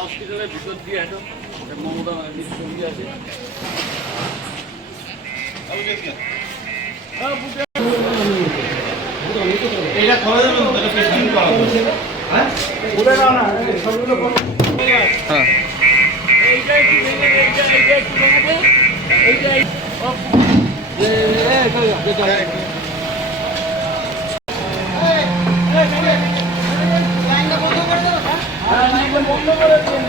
এটা হসপিটালের ভিতর দিয়ে হেঁটো এটা মমতা মিত্র দিয়ে আছে এটা কবে যাবেন তাহলে পেস্টিং করাবো হ্যাঁ হ্যাঁ এইটা একটু ভেঙে এইটা এইটা একটু ভেঙে এইটা এই- ও, এ, এ, এটা, এটা, এটা। হ্যাঁ, লাইনটা বন্ধ করে দিন।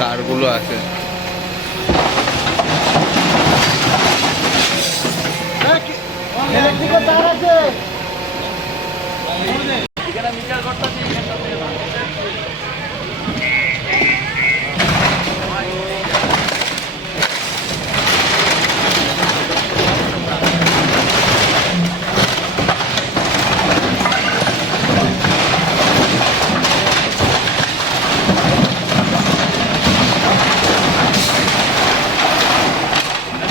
তারগুলো আছে মিটার ঘরটা আছে, এখানটা দিয়ে না।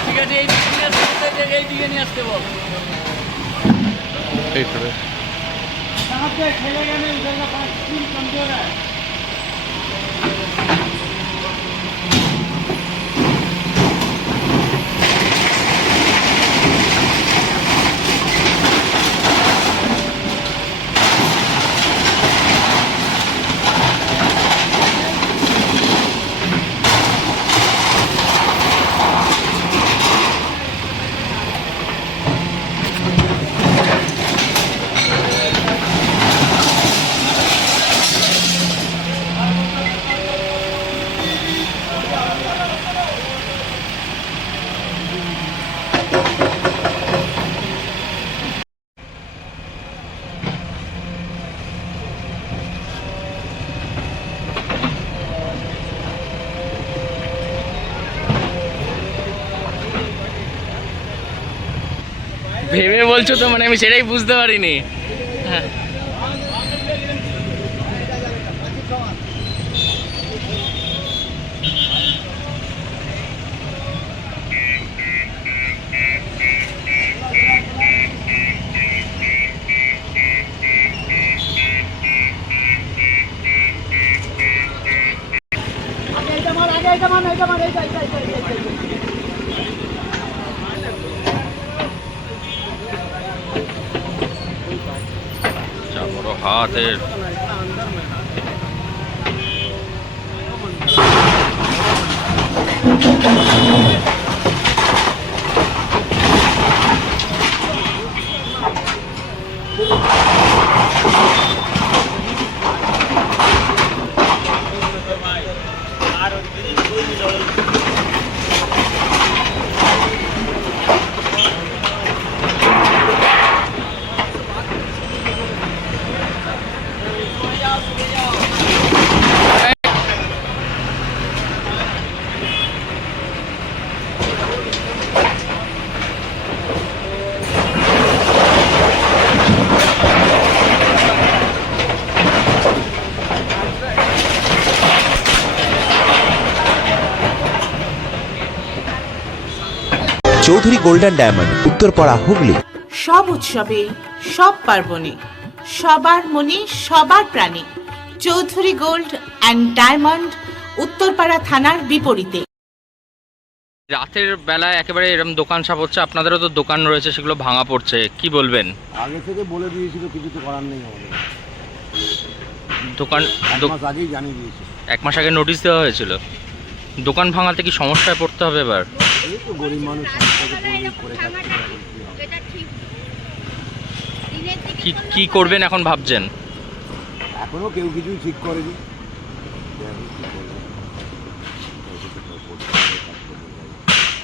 ঠিক আছে এই দিকে নিয়ে আসতে বলতে, এই দিকে নিয়ে আসতে বল এই তো রে। ভেবে বলছো তো মানে আমি সেটাই বুঝতে পারিনি। হ্যাঁ। যা বড় হাতের। Chowdhury golden diamond Uttarpara Hooghly. সব উৎসবে সব পার্বণে সবার মনে সবার প্রাণে Chowdhury gold and diamond Uttarpara থানার বিপরীতে। রাতের বেলায় একেবারে এরকম দোকান সাপ হচ্ছে আপনাদেরও তো দোকান রয়েছে সেগুলো ভাঙা পড়ছে কি বলবেন? আগে থেকে বলে দিয়েছিল কিছু তো করার নেই আমাদের। দোকান এক মাস আগেই জানিয়ে দিয়েছে। এক মাস আগে নোটিশ দেওয়া হয়েছিল। দোকান ভাঙাতে কি সমস্যায় পড়তে হবে এবার? কি করবেন এখন ভাবছেন? এখনও কেউ কিছুই ঠিক করেনি।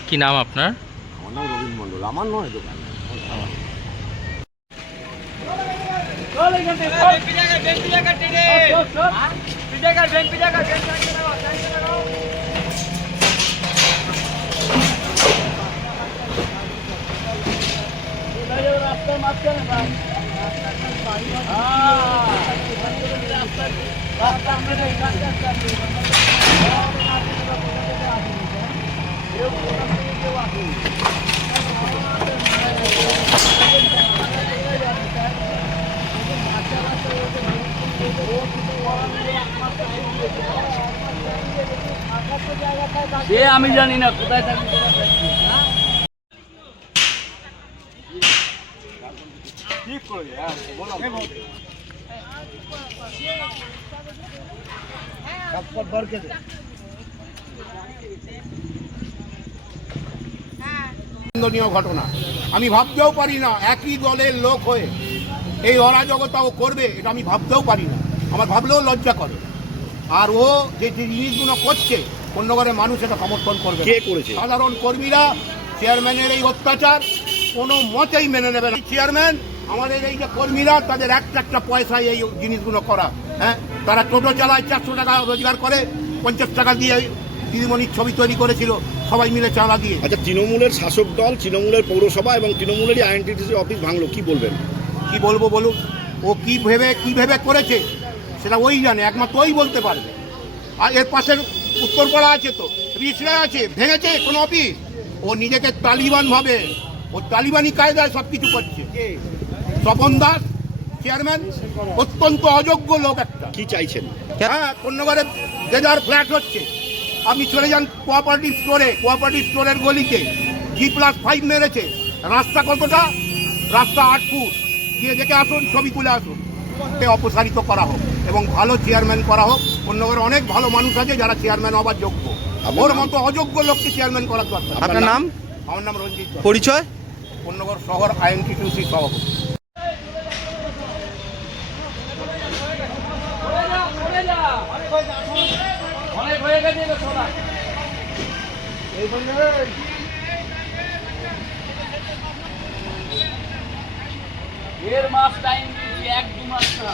কি নাম আপনার? আমার নাম রবীন মণ্ডল। আমার নয় দোকান। রাস্তার মাঝখানে সে আমি জানি না কোথায় থাকি ঘটনা। আমি ভাবতেও পারি না একই দলের লোক হয়ে এই অরাজকতা ও করবে এটা আমি ভাবতেও পারি না। আমার ভাবলেও লজ্জা করে। আর ও যে জিনিসগুলো করছে অন্য ঘরে মানুষ এটা সমর্থন করবে কে করেছে? সাধারণ কর্মীরা চেয়ারম্যানের এই অত্যাচার কোনো মতেই মেনে নেবে না। চেয়ারম্যান আমাদের এই যে কর্মীরা তাদের একটা একটা পয়সায় এই জিনিসগুলো করা হ্যাঁ? তারা টোটো চালায় চারশো টাকা রোজগার করে পঞ্চাশ টাকা দিয়ে দিদিমণির ছবি তৈরি করেছিল সবাই মিলে চাঁদা দিয়ে। আচ্ছা তৃণমূলের শাসক দল তৃণমূলের পৌরসভা এবং তৃণমূলেরই আইএনটিটিসি অফিস ভাঙলো কি বলবেন? কি বলব বলুন? ও কি ভেবে কি ভেবে করেছে সেটা ওই জানে একমাত্র ওই বলতে পারবে। আর এর পাশের উত্তরপাড়া আছে তো রিসরা আছে ভেঙেছে কোনো অফিস? ও নিজেকে তালিবান ভাবে ও তালিবানি কায়দায় সব কিছু করছে। স্বপন দাস চেয়ারম্যান অত্যন্ত অযোগ্য লোক একটা। কি চাইছেন? হ্যাঁ কন্যগরে যে যার ফ্ল্যাট হচ্ছে আপনি চলে যান কোঅপারেটিভ স্টোরে কোঅপারেটিভ স্টোরের গলিতে জি প্লাস ফাইভ মেরেছে। রাস্তা কতটা? রাস্তা আট ফুট। গিয়ে দেখে আসুন ছবি তুলে আসুন। কে অপসারিত করা হোক এবং ভালো চেয়ারম্যান করা হোক। অন্যগরে অনেক ভালো মানুষ আছে যারা চেয়ারম্যান হবার যোগ্য। ওর মতো অযোগ্য লোককে চেয়ারম্যান করার দরকার। আপনার নাম? আমার নাম রঞ্জিত পরিচয়? অন্যগর শহর আইএনটিটিউসি সভাপতি। অনেক হয়ে গেছে এই বললে দেড় মাস টাইম দিয়েছি এক দু মাস না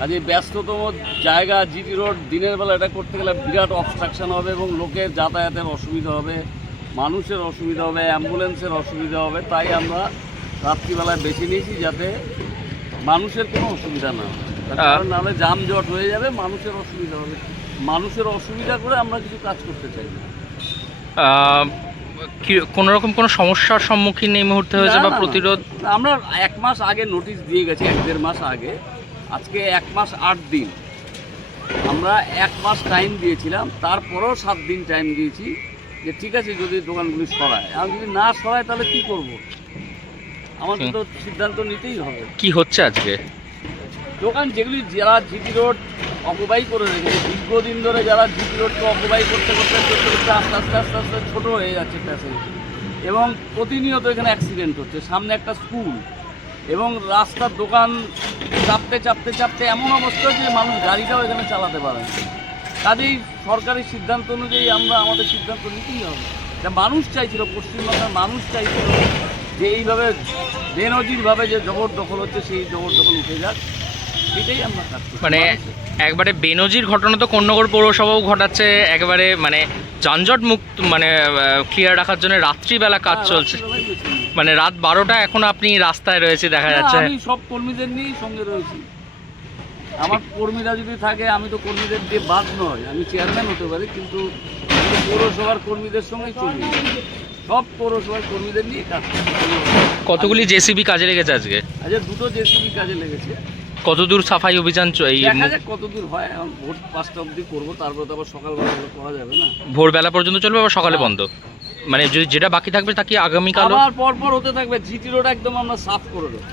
কাজে ব্যস্ততম জায়গা জিটি রোড দিনের বেলা এটা করতে গেলে বিরাট অবস্ট্রাকশন হবে এবং লোকের যাতায়াতের অসুবিধা হবে মানুষের অসুবিধা হবে অ্যাম্বুলেন্সের অসুবিধা হবে তাই আমরা রাত্রিবেলায় বেছে নিয়েছি যাতে মানুষের কোনো অসুবিধা না হয়। কারণ নাহলে যানজট হয়ে যাবে মানুষের অসুবিধা হবে। মানুষের অসুবিধা করে আমরা কিছু কাজ করতে চাই না। আহ, কি কোনো রকম কোনো সমস্যার সম্মুখীন এই মুহূর্তে হয়েছে বা। প্রতিরোধ? আমরা এক মাস আগে নোটিশ দিয়ে গেছি এক দেড় মাস আগে। আজকে এক মাস আট দিন। আমরা এক মাস টাইম দিয়েছিলাম তারপরেও সাত দিন টাইম দিয়েছি যে ঠিক আছে যদি দোকানগুলি সরায়। আর যদি না সরায় তাহলে কি করব? আমাদের তো সিদ্ধান্ত নিতেই হবে। কি হচ্ছে আজকে? দোকান যেগুলি যারা জিটি রোড অকুপাই করে রেখেছে দীর্ঘদিন ধরে যারা জিটি রোডকে অকুপাই করতে করতে করতে করতে আস্তে আস্তে আস্তে আস্তে ছোটো হয়ে যাচ্ছে প্যাসেঞ্জ এবং প্রতিনিয়ত এখানে অ্যাক্সিডেন্ট হচ্ছে। সামনে একটা স্কুল এবং রাস্তার দোকান চাপতে চাপতে চাপতে এমন অবস্থা যে মানুষ গাড়িটাও এখানে চালাতে পারে কাজেই সরকারি সিদ্ধান্ত অনুযায়ী আমরা আমাদের সিদ্ধান্ত নিতেই হবে। যা মানুষ চাইছিল পশ্চিমবঙ্গের মানুষ চাইছিল যে এইভাবে বেনজিরভাবে যে জবরদখল হচ্ছে সেই জবরদখল উঠে যাক। সেটাই আমরা কাজ মানে একবারে বেনজির ঘটনা তো কন্যগর পৌরসভাও ঘটাচ্ছে একবারে মানে যানজট মুক্ত মানে ক্লিয়ার রাখার জন্য রাত্রিবেলা কাজ হ্যাঁ, চলছে। মানে রাত বারোটা এখন আপনি রাস্তায় রয়েছে দেখা যাচ্ছে। আমি সব কর্মীদের নিয়েই সঙ্গে রয়েছি। আমার কর্মীরা যদি থাকে আমি তো কর্মীদের দিয়ে বাদ নয়। আমি চেয়ারম্যান হতে পারি কিন্তু পৌরসভার কর্মীদের সঙ্গেই চলি। সব পৌরসভার কর্মীদের নিয়ে কাজ। কতগুলি জেসিবি কাজে লেগেছে আজকে? আজকে দুটো জেসিবি কাজে লেগেছে। কতদূর সাফাই অভিযান এই দেখা যাক কত দূর হয় এখন ভোট পাঁচটা অবধি করব তারপর তো আবার সকালবেলা করা যাবে না। ভোরবেলা পর্যন্ত চলবে আবার সকালে হ্যাঁ। বন্ধ? মানে যদি যেটা বাকি থাকবে তা কি আগামীকালও? আবার পরপর হতে থাকবে। জিটি রোড একদম আমরা সাফ করে দেবো।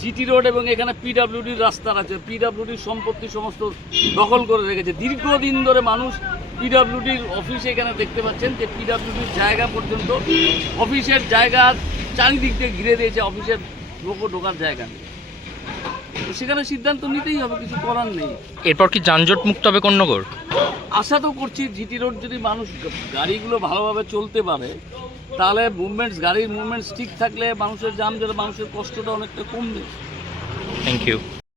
জিটি রোড এবং এখানে পিডাব্লিউডির রাস্তা আছে। পিডাব্লিউডির সম্পত্তি সমস্ত দখল করে রেখেছে। দীর্ঘদিন ধরে মানুষ পিডাব্লিউডির অফিসে এখানে দেখতে পাচ্ছেন যে পিডাব্লিউডির জায়গা পর্যন্ত অফিসের জায়গা চারিদিক দিয়ে ঘিরে দিয়েছে। অফিসের লোক ঢোকার জায়গা নেই। সেখানে সিদ্ধান্ত নিতেই হবে কিছু করার নেই। এরপর কি যানজট মুক্ত হবে কন্যগর আশা তো করছি জিটি রোড যদি মানুষ গাড়িগুলো ভালোভাবে চলতে পারে তাহলে মুভমেন্টস গাড়ির মুভমেন্টস ঠিক থাকলে মানুষের জলে মানুষের কষ্টটা অনেকটা কমবে। Thank you